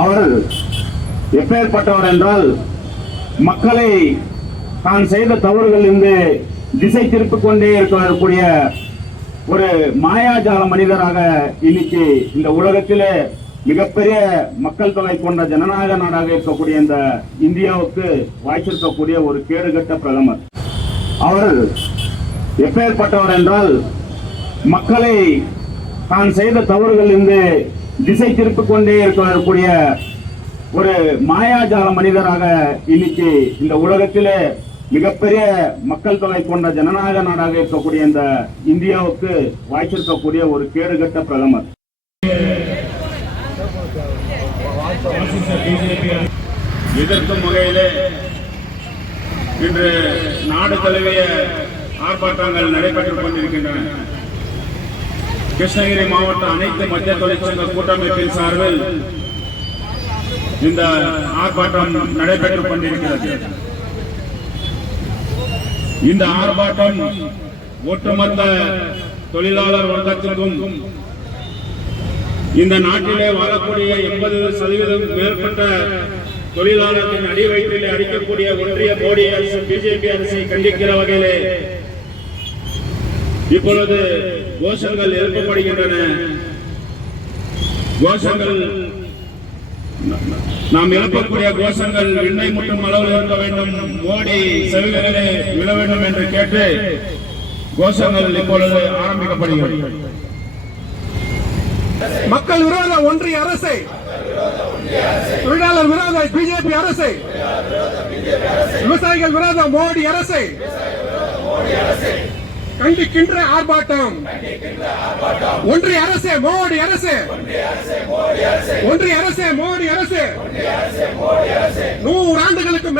அவர் எப்பேற்பட்டவர் என்றால் மக்களை தான் செய்த தவறுகளிலிருந்து திசை திருப்பிக் கொண்டே இருக்கக்கூடிய ஒரு மாயாஜால மனிதராக இன்னைக்கு இந்த உலகத்திலே மிகப்பெரிய மக்கள் தொகை கொண்ட ஜனநாயக நாடாக இருக்கக்கூடிய இந்த இந்தியாவுக்கு வாய்ச்சிருக்கக்கூடிய ஒரு கேடுகட்ட பிரதமர். அவர் எப்பேற்பட்டவர் என்றால் மக்களை தான் செய்த தவறுகளிலிருந்து திசை திருப்பிக் கொண்டே இருக்கக்கூடிய ஒரு மாயாஜால மனிதராக இன்னைக்கு இந்த உலகத்திலே மிகப்பெரிய மக்கள் தொகை கொண்ட ஜனநாயக நாடாக இருக்கக்கூடிய இந்த இந்தியாவுக்கு வாய்ச்சிருக்கக்கூடிய ஒரு கேடுகட்ட பிரதமர். எதிர்க்கும் வகையிலே இன்று நாடு தழுவிய ஆர்ப்பாட்டங்கள் நடைபெற்றுக் கொண்டிருக்கின்றன. கிருஷ்ணகிரி மாவட்ட அனைத்து மத்திய தொழிற்சங்க கூட்டமைப்பின் சார்பில் இந்த ஆர்ப்பாட்டம் நடைபெற்றுக் கொண்டிருக்கிறது. இந்த ஆர்ப்பாட்டம் ஒட்டுமொத்த தொழிலாளர் வர்க்கத்திற்கும் இந்த நாட்டிலே வாழக்கூடிய 80% மேற்பட்ட தொழிலாளர்களின் அடி வயிற்றிலே அடிக்கக்கூடிய ஒன்றிய மோடி அரசு பிஜேபி அரசை கண்டிக்கிற வகையிலே இப்பொழுது கோஷங்கள் எழுப்பப்படுகின்றன. கோஷங்கள் நாம் எழுப்பக்கூடிய கோஷங்கள் விண்ணை முட்டும் அளவில் இருக்க வேண்டும், மோடி செவிகளிலே விழ வேண்டும் என்று கேட்டு கோஷங்கள் இப்பொழுது ஆரம்பிக்கப்படுகிறது. மக்கள் விரோத ஒன்றிய அரசை, தொழிலாளர் விரோத பிஜேபி அரசை, விவசாயிகள் விரோத மோடி அரசை கண்டிக்கின்ற ஆர்ப்பாட்டம். ஒன்றிய அரசு மோடி அரசு, ஒன்றிய அரசு மோடி அரசு 100 ஆண்டுகளுக்கு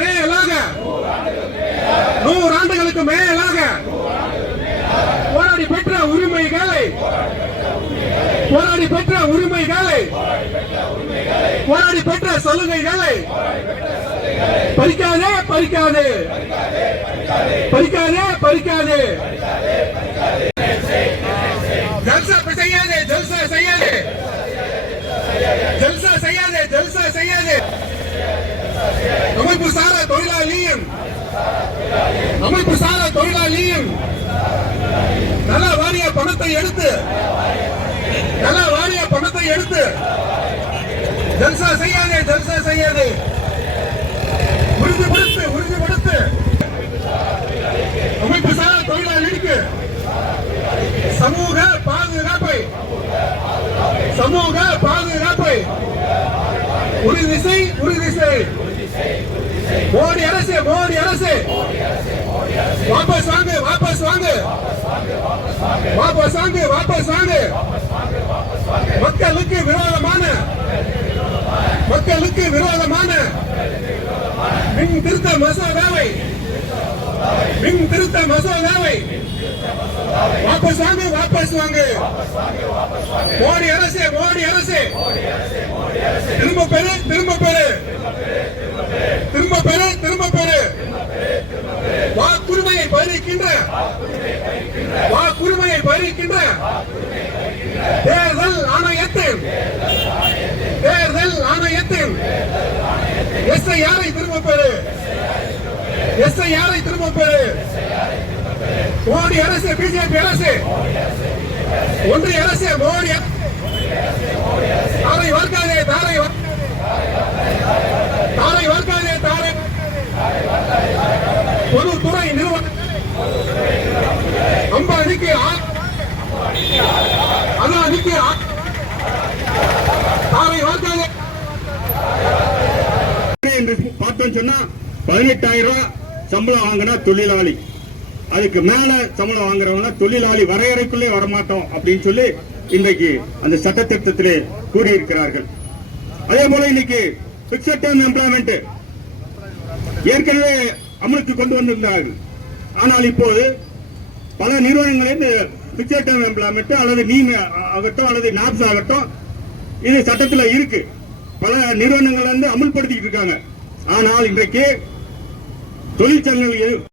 மேலாக போராடி பெற்ற உரிமைகளை போராடி பெற்ற சலுகைகளை பறிக்காதே ஜல்சா செய்யாதே அமைப்பு சாரா தொழிலாளியும் நல வாரிய பணத்தை எடுத்து ஜல்சா செய்யாதே உறுதிப்படுத்து அமைப்பு சாரா தொழிலாளிக்கு சமூக பாதுகாப்பை உறுதி செய். மோடி அரசு வாபஸ் வாங்கு. மக்களுக்கு விரோதமான மின் திருத்த மசோதாவை வாபஸ் வாங்கு. மோடி அரசு திரும்ப பெறு. வாக்குரிமையை பறிக்கின்ற தேர்தல் ஆணையத்தின் எஸ்ஐஆரை திரும்ப பெறு. மோடி அரசு பிஜேபி அரசு ஒன்றிய அரசு மோடி தாரை வார்க்காதே பொதுத்துறை நிறுவனம் அம்பானிக்கு அதானிக்கு தாரை வார்க்காதே என்று பார்த்தோம் சொன்னா 18,000 ரூபாய் சம்பளம் வாங்கினா தொழிலாளி, அதுக்கு மேல சம்பளம் வாங்குறவங்க தொழிலாளி வரையறைக்குள்ளே வரமாட்டோம் அப்படின்னு சொல்லி இன்றைக்கு அந்த சட்ட திட்டத்திலே கூறியிருக்கிறார்கள். அதே போல இன்னைக்கு பிக்ஸட் டேர்ம் எம்ப்ளாய்மெண்ட் ஏற்கனவே அமலுக்கு கொண்டு வந்திருந்தார்கள். ஆனால் இப்போது பல நிறுவனங்களில் பிக்ஸட் டேர்ம் எம்ப்ளாய்மெண்ட் அல்லது நீம் ஆகட்டும் அல்லது நாப்ஸ் ஆகட்டும் இது சட்டத்தில் இருக்கு. பல நிறுவனங்கள் அமல்படுத்திட்டு இருக்காங்க. ஆனால் இன்றைக்கு தொழிற்சங்கங்கள்